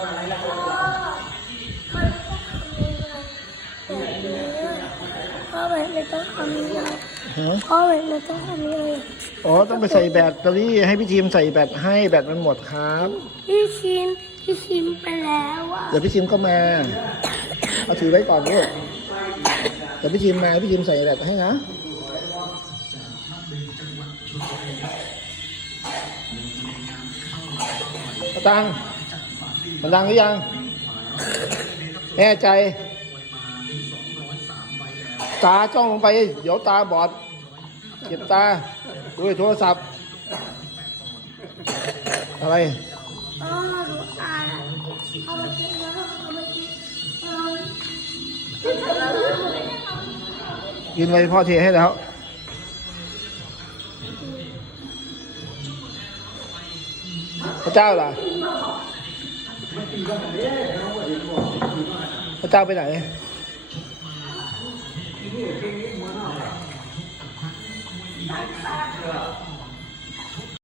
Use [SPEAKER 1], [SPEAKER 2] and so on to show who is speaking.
[SPEAKER 1] พ่อแบบไม่ต้องทำเลยพ่อแบบไม่ต้องทำเลย
[SPEAKER 2] อ๋อต้องไปใส่แบตเตอรี่ให้พี่ทีมใส่แบตให้แบตมันหมดครับ
[SPEAKER 1] พี่ทีมพี่ทีมไปแล้วอะ
[SPEAKER 2] เดี๋ยวพี่ทีมก็มาเอาถือไว้ก่อนด้วยเดี๋ยวพี่ทีมมาพี่ทีมใส่แบตให้นะตัง มันดังหรือยัง แน่ใจ ตาจ้องลงไป เดี๋ยวตาบอด เก็บตาดูโทรศัพท์ อะไร
[SPEAKER 1] อ๋อหนูตายแล้วเอามากินแล้วเอามากินเอา
[SPEAKER 2] กินอะไรพ่อเทให้แล้วพระเจ้าล่ะ พระเจ้าไปไหน